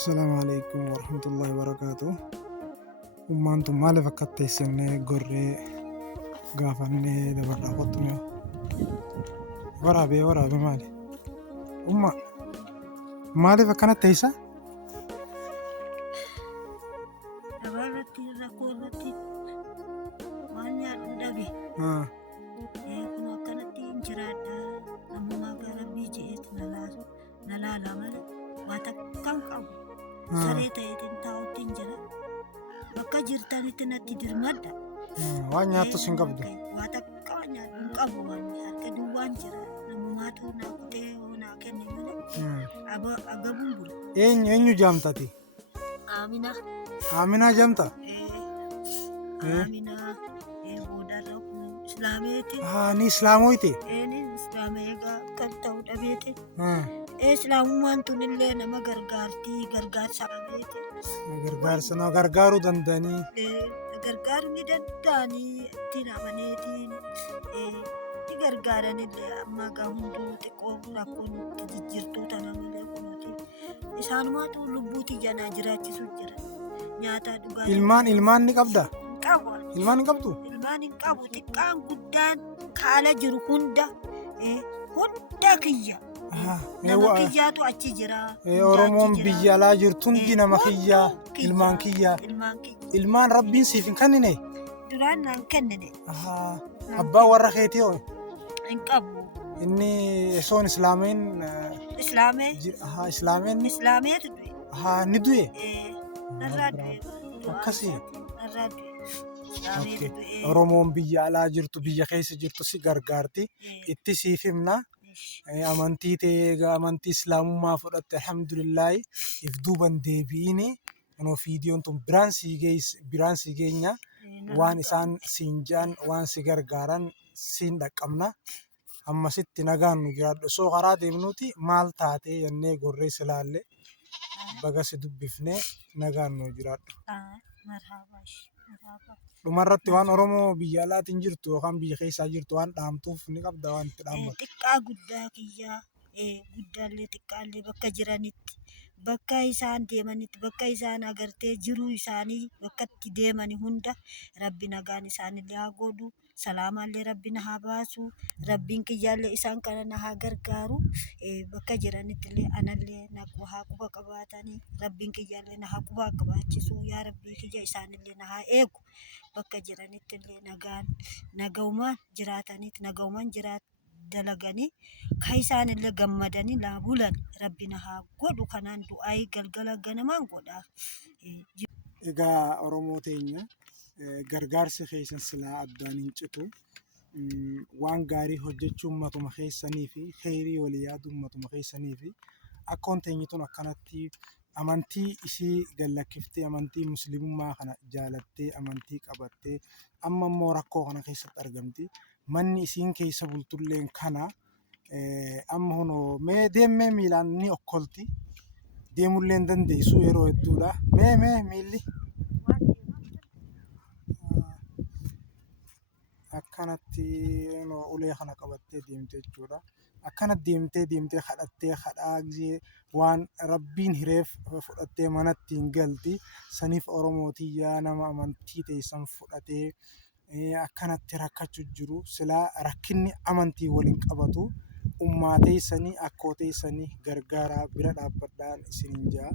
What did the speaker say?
السلام عليكم ورحمة الله وبركاته. وما أنتم مالي فكرت سنة قري قافني دبر أخطني ورابي مالي وما مالي فكرت تيسا Dabarratti rakkoorratti waan nyaadhu dhabe kun akkanatti hin jiraadha namummaa gara biyyeetti na laala malee waa takkaan qabu saree ta'eetiin taa'utti hin jira bakka jirtanitti natti dirmadha. waan nyaattus hin qabdu. Waa takkaa nyaadhu hin qabu waan harka duwwaan jira namummaatu naa kutee naa kenne malee agabuun bula. eenyu jaamtati? Amina. Aminaa jamta? Amina boodarra kun islaameeti. Ni islaamoyti? Ni islaama egaa kan ta'uu dhabeeti. Islaamummaan tunillee nama gargaarsa dhabeeti. Gargaarsa nama gargaaruu danda'anii? Gargaaruu ni danda'anii ittiin amaneetiin ni gargaaranillee amma egaa hunduu xiqqoo rakkoon jijjiirtuu tana malee kunuuti. Isaanumaatu lubbuuti janaa jiraachisuuf jira. Ilmaan ni qabda? Qabu. Ilmaan hin qabdu? Ilmaan hin qabu. Xiqqaan guddaan kaala jiru hunda kiyya. Nama kiyyaatu achi jira. Oromoon biyya alaa jirtu hundi nama kiyyaa, ilmaan kiyyaa. Ilmaan rabbiin siif hin kennine? Duraan naan kennine. Abbaa warra keetii hoo? Hin qabu. Inni osoon islaameen? Islaamee? Islaameen? Islaameetu du'e. Ni du'e? Narraa du'e. Akkasii? Narraa du'e. Oromoon biyya alaa jirtu biyya keessa jirtu si gargaarti. Itti siif himna. Amantii ta'ee egaa amantii islaamummaa fudhatte alhamdulillaahi if duuban deebi'ini. Kunoo viidiyoon tun biraan sii geenya waan isaan siin jedhan waan si gargaaran siin dhaqqabna. Ammasitti nagaan nu jiraadhu. Osoo karaa deemnuti maal taatee jennee gorree silaalle baga si dubbifnee nagaan nu jiraadhu. Dhumarratti waan Oromoo biyya alaatiin jirtu yookaan biyya keessaa jirtu waan dhaamtuuf ni qabda waan itti dhaammatu. Xiqqaa guddaa kiyyaa guddaallee xiqqaallee bakka jiranitti bakka isaan deemanitti bakka isaan agartee jiruu isaanii bakka itti deemani hunda rabbi nagaan isaanillee haa godhu salaamallee rabbi na haa baasu rabbiin kiyyaallee isaan kana na haa gargaaru bakka jiranittillee anallee haa quba qabaatanii rabbiin kiyyaallee na haa quba qabaachisu yaa rabbii kiyya isaanillee na haa eegu bakka jiranittillee nagaumaan jiraatanitti nagaumaan dalaganii kan isaanillee gammadanii laabulan rabbi na haa godhu kanaan du'aayii galgala ganamaan godhaaf. Egaa Oromoo teenya gargaarsi keessan silaa addaan hin citu waan gaarii hojjechuun matuma keessanii fi kheyrii walii yaaduun matuma keessanii fi akkoon teenyituun akkanatti amantii isii gallakkiftee amantii musliimummaa kana jaalattee amantii qabattee amma immoo rakkoo kana keessatti argamti. Manni isiin keessa bultulleen kana amma hunoo mee deemee miilaan ni okkolti deemullee hin dandeessu yeroo hedduudha. Mee miilli akkanatti ulee kana qabattee deemte jechuudha. Akkana deemtee kadhaa gisee waan rabbiin hireef fudhattee manatti hin galti. Saniif Oromootiyyaa nama amantii teessan fudhatee akkanatti rakkachuu jiru silaa rakkinni amantii waliin qabatu ummaa teessanii akkoo teessanii gargaaraa bira dhaabbadhaan isinin jaa.